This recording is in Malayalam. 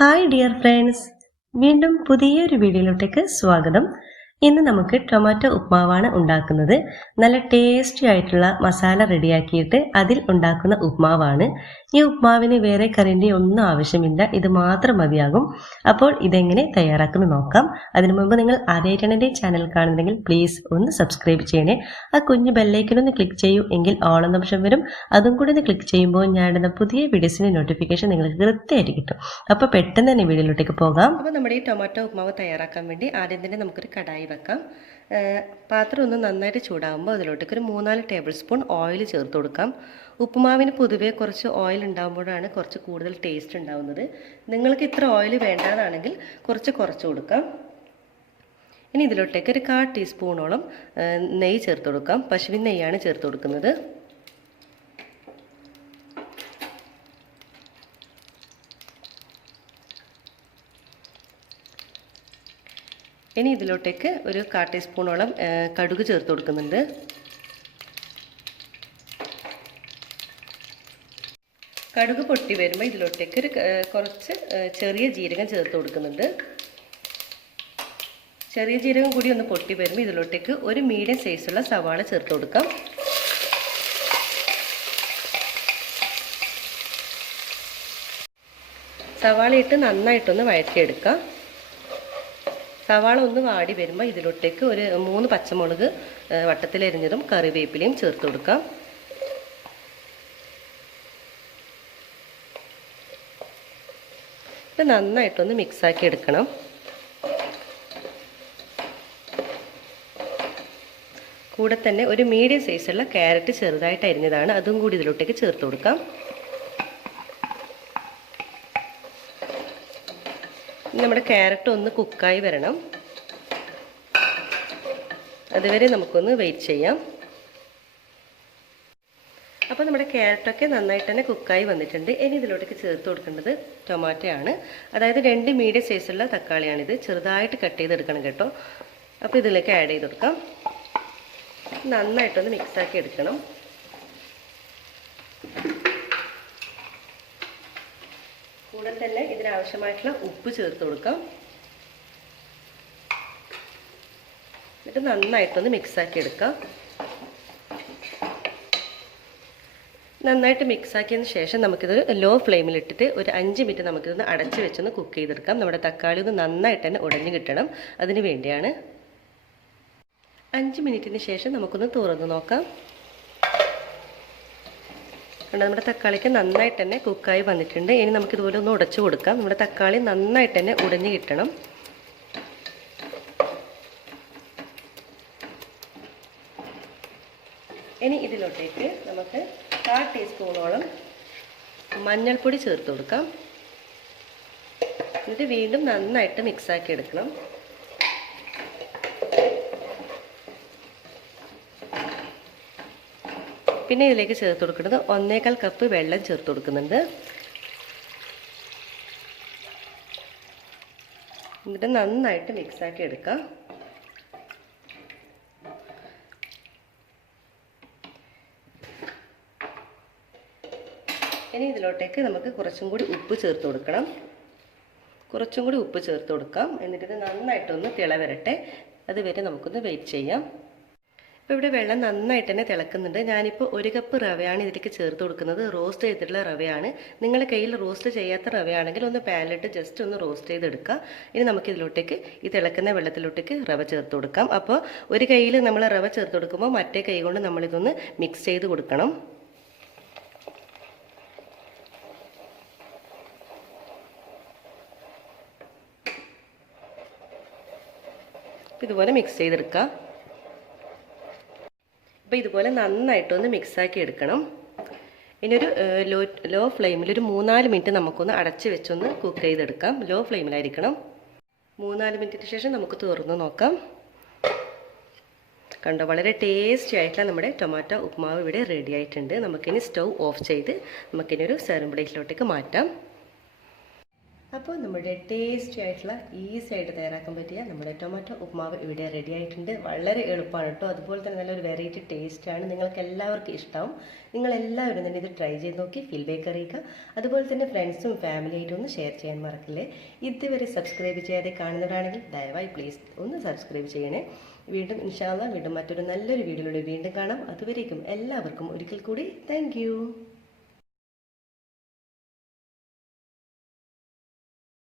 ഹായ് ഡിയർ ഫ്രണ്ട്സ്, വീണ്ടും പുതിയൊരു വീഡിയോയിലോട്ടേക്ക് സ്വാഗതം. ഇന്ന് നമുക്ക് ടൊമാറ്റോ ഉപ്മാവാണ് ഉണ്ടാക്കുന്നത്. നല്ല ടേസ്റ്റി ആയിട്ടുള്ള മസാല റെഡിയാക്കിയിട്ട് അതിൽ ഉണ്ടാക്കുന്ന ഉപ്മാവാണ്. ഈ ഉപ്മാവിന് വേറെ കറിൻ്റെ ഒന്നും ആവശ്യമില്ല, ഇത് മാത്രം മതിയാകും. അപ്പോൾ ഇതെങ്ങനെ തയ്യാറാക്കുന്നു നോക്കാം. അതിനു മുമ്പ് നിങ്ങൾ ആദ്യമായിട്ടാണ് എൻ്റെ ചാനൽ കാണുന്നുണ്ടെങ്കിൽ പ്ലീസ് ഒന്ന് സബ്സ്ക്രൈബ് ചെയ്യണേ. ആ കുഞ്ഞു ബെല്ലൈക്കനൊന്ന് ക്ലിക്ക് ചെയ്യൂ, എങ്കിൽ ഓൾ എന്ന ഓപ്ഷൻ വരും. അതും കൂടി ഒന്ന് ക്ലിക്ക് ചെയ്യുമ്പോൾ ഞാൻ ഇടുന്ന പുതിയ വീഡിയോസിൻ്റെ നോട്ടിഫിക്കേഷൻ നിങ്ങൾക്ക് കൃത്യമായിട്ട് കിട്ടും. അപ്പോൾ പെട്ടെന്ന് തന്നെ വീഡിയോയിലോട്ടേക്ക് പോകാം. അപ്പോൾ നമ്മുടെ ഈ ടൊമാറ്റോ ഉപ്മാവ് തയ്യാറാക്കാൻ വേണ്ടി ആദ്യം തന്നെ നമുക്കൊരു കടായി വെക്കാം. പാത്രം ഒന്ന് നന്നായിട്ട് ചൂടാകുമ്പോൾ അതിലോട്ടേക്ക് ഒരു 3-4 ടേബിൾ സ്പൂൺ ഓയിൽ ചേർത്ത് കൊടുക്കാം. ഉപ്പുമാവിന് പൊതുവേ കുറച്ച് ഓയിൽ ഉണ്ടാകുമ്പോഴാണ് കുറച്ച് കൂടുതൽ ടേസ്റ്റ് ഉണ്ടാകുന്നത്. നിങ്ങൾക്ക് ഇത്ര ഓയിൽ വേണ്ടാതാണെങ്കിൽ കുറച്ച് കൊടുക്കാം. ഇനി ഇതിലോട്ടേക്ക് ഒരു 1/4 ടീസ്പൂണോളം നെയ്യ് ചേർത്ത് കൊടുക്കാം. പശുവിൻ നെയ്യാണ് ചേർത്ത് കൊടുക്കുന്നത്. ഇനി ഇതിലോട്ടേക്ക് ഒരു 1/4 ടീസ്പൂണോളം കടുക് ചേർത്ത് കൊടുക്കുന്നുണ്ട്. കടുക് പൊട്ടി വരുമ്പോൾ ഇതിലോട്ടേക്ക് ഒരു കുറച്ച് ചെറിയ ജീരകം ചേർത്ത് കൊടുക്കുന്നുണ്ട്. ചെറിയ ജീരകം കൂടി ഒന്ന് പൊട്ടി വരുമ്പോൾ ഇതിലോട്ടേക്ക് ഒരു മീഡിയം സൈസുള്ള സവാള ചേർത്ത് കൊടുക്കാം. സവാള ഇട്ട് നന്നായിട്ടൊന്ന് വഴറ്റിയെടുക്കാം. സവാള ഒന്ന് വാടി വരുമ്പോൾ ഇതിലോട്ടേക്ക് ഒരു 3 പച്ചമുളക് വട്ടത്തിലരിഞ്ഞതും കറിവേപ്പിലയും ചേർത്ത് കൊടുക്കാം. ഇത് നന്നായിട്ടൊന്ന് മിക്സാക്കി എടുക്കണം. കൂടെ തന്നെ ഒരു മീഡിയം സൈസുള്ള ക്യാരറ്റ് ചെറുതായിട്ട് അരിഞ്ഞതാണ്, അതും കൂടി ഇതിലോട്ടേക്ക് ചേർത്ത് കൊടുക്കാം. നമ്മുടെ ക്യാരറ്റ് ഒന്ന് കുക്കായി വരണം, അതുവരെ നമുക്കൊന്ന് വെയിറ്റ് ചെയ്യാം. അപ്പോൾ നമ്മുടെ ക്യാരറ്റൊക്കെ നന്നായിട്ട് തന്നെ കുക്കായി വന്നിട്ടുണ്ട്. ഇനി ഇതിലോട്ടേക്ക് ചേർത്ത് കൊടുക്കേണ്ടത് ടൊമാറ്റോ ആണ്. അതായത് 2 മീഡിയം സൈസുള്ള തക്കാളിയാണിത്. ചെറുതായിട്ട് കട്ട് ചെയ്തെടുക്കണം കേട്ടോ. അപ്പോൾ ഇതിലേക്ക് ആഡ് ചെയ്ത് കൊടുക്കാം. നന്നായിട്ടൊന്ന് മിക്സാക്കി എടുക്കണം. കൂടെ തന്നെ ഇതിനാവശ്യമായിട്ടുള്ള ഉപ്പ് ചേർത്ത് കൊടുക്കാം. എന്നിട്ട് നന്നായിട്ടൊന്ന് മിക്സാക്കി എടുക്കാം. നന്നായിട്ട് മിക്സാക്കിയതിന് ശേഷം നമുക്കിത് ലോ ഫ്ലെയിമിലിട്ടിട്ട് ഒരു 5 മിനിറ്റ് നമുക്കിതൊന്ന് അടച്ച് വെച്ചൊന്ന് കുക്ക് ചെയ്തെടുക്കാം. നമ്മുടെ തക്കാളി ഒന്ന് നന്നായിട്ട് തന്നെ ഉടഞ്ഞു കിട്ടണം, അതിന് വേണ്ടിയാണ്. 5 മിനിറ്റിന് ശേഷം നമുക്കൊന്ന് തുറന്ന് നോക്കാം. നമ്മുടെ തക്കാളിക്ക് നന്നായിട്ട് തന്നെ കുക്കായി വന്നിട്ടുണ്ട്. ഇനി നമുക്കിതുപോലെ ഒന്ന് ഉടച്ചു കൊടുക്കാം. നമ്മുടെ തക്കാളി നന്നായിട്ട് തന്നെ ഉടഞ്ഞു കിട്ടണം. ഇനി ഇതിലോട്ടേക്ക് നമുക്ക് 1/4 ടീസ്പൂണോളം മഞ്ഞൾപ്പൊടി ചേർത്ത് കൊടുക്കാം. എന്നിട്ട് വീണ്ടും നന്നായിട്ട് മിക്സാക്കി എടുക്കണം. പിന്നെ ഇതിലേക്ക് ചേർത്ത് കൊടുക്കുന്നത് 1/4 കപ്പ് വെള്ളം ചേർത്ത് കൊടുക്കുന്നുണ്ട്. എന്നിട്ട് നന്നായിട്ട് മിക്സാക്കി എടുക്കാം. ഇനി ഇതിലോട്ടേക്ക് നമുക്ക് കുറച്ചും കൂടി ഉപ്പ് ചേർത്ത് കൊടുക്കണം. കുറച്ചും കൂടി ഉപ്പ് ചേർത്ത് കൊടുക്കാം. എന്നിട്ട് നന്നായിട്ടൊന്ന് തിളവരട്ടെ, അതുവരെ നമുക്കൊന്ന് വെയിറ്റ് ചെയ്യാം. ഇപ്പോൾ ഇവിടെ വെള്ളം നന്നായിട്ട് തന്നെ തിളക്കുന്നുണ്ട്. ഞാനിപ്പോൾ 1 കപ്പ് റവയാണ് ഇതിലേക്ക് ചേർത്ത് കൊടുക്കുന്നത്. റോസ്റ്റ് ചെയ്തിട്ടുള്ള റവയാണ്. നിങ്ങളുടെ കയ്യിൽ റോസ്റ്റ് ചെയ്യാത്ത റവയാണെങ്കിൽ ഒന്ന് പാനിലിട്ട് ജസ്റ്റ് ഒന്ന് റോസ്റ്റ് ചെയ്തെടുക്കുക. ഇനി നമുക്കിതിലോട്ടേക്ക് ഈ തിളക്കുന്ന വെള്ളത്തിലോട്ടേക്ക് റവ ചേർത്ത് കൊടുക്കാം. അപ്പോൾ ഒരു കയ്യിൽ നമ്മൾ റവ ചേർത്ത് കൊടുക്കുമ്പോൾ മറ്റേ കൈ കൊണ്ട് നമ്മളിതൊന്ന് മിക്സ് ചെയ്ത് കൊടുക്കണം. ഇതുപോലെ മിക്സ് ചെയ്തെടുക്കുക. അപ്പോൾ ഇതുപോലെ നന്നായിട്ടൊന്ന് മിക്സാക്കി എടുക്കണം. ഇനി ഒരു ലോ ഫ്ലെയിമിൽ ഒരു 3-4 മിനിറ്റ് നമുക്കൊന്ന് അടച്ച് വെച്ചൊന്ന് കുക്ക് ചെയ്തെടുക്കാം. ലോ ഫ്ലെയിമിലായിരിക്കണം. 3-4 മിനിറ്റിന് ശേഷം നമുക്ക് തുറന്ന് നോക്കാം. കണ്ടോ, വളരെ ടേസ്റ്റി ആയിട്ടുള്ള നമ്മുടെ ടൊമാറ്റോ ഉപ്മാവ് ഇവിടെ റെഡി ആയിട്ടുണ്ട്. നമുക്കിനി സ്റ്റൗ ഓഫ് ചെയ്ത് നമുക്കിനി ഒരു സെർവിംഗ് പ്ലേറ്റിലോട്ടേക്ക് മാറ്റാം. അപ്പോൾ നമ്മുടെ ടേസ്റ്റി ആയിട്ടുള്ള ഈസി ആയിട്ട് തയ്യാറാക്കാൻ പറ്റിയ നമ്മുടെ ടൊമാറ്റോ ഉപ്മാവ് ഇവിടെ റെഡി ആയിട്ടുണ്ട്. വളരെ എളുപ്പമാണ് കേട്ടോ. അതുപോലെ തന്നെ നല്ലൊരു വെറൈറ്റി ടേസ്റ്റാണ്. നിങ്ങൾക്ക് എല്ലാവർക്കും ഇഷ്ടമാവും. നിങ്ങളെല്ലാവരും തന്നെ ഇത് ട്രൈ ചെയ്ത് നോക്കി ഫീഡ്ബാക്ക് അറിയിക്കുക. അതുപോലെ തന്നെ ഫ്രണ്ട്സും ഫാമിലിയായിട്ടും ഒന്ന് ഷെയർ ചെയ്യാൻ മറക്കില്ലേ. ഇതുവരെ സബ്സ്ക്രൈബ് ചെയ്യാതെ കാണുന്നവരാണെങ്കിൽ ദയവായി പ്ലീസ് ഒന്ന് സബ്സ്ക്രൈബ് ചെയ്യണേ. വീണ്ടും ഇൻഷാ അല്ലാഹ് വീണ്ടും മറ്റൊരു നല്ലൊരു വീഡിയോയിലൂടെ വീണ്ടും കാണാം. അതുവരേക്കും എല്ലാവർക്കും ഒരിക്കൽ കൂടി താങ്ക്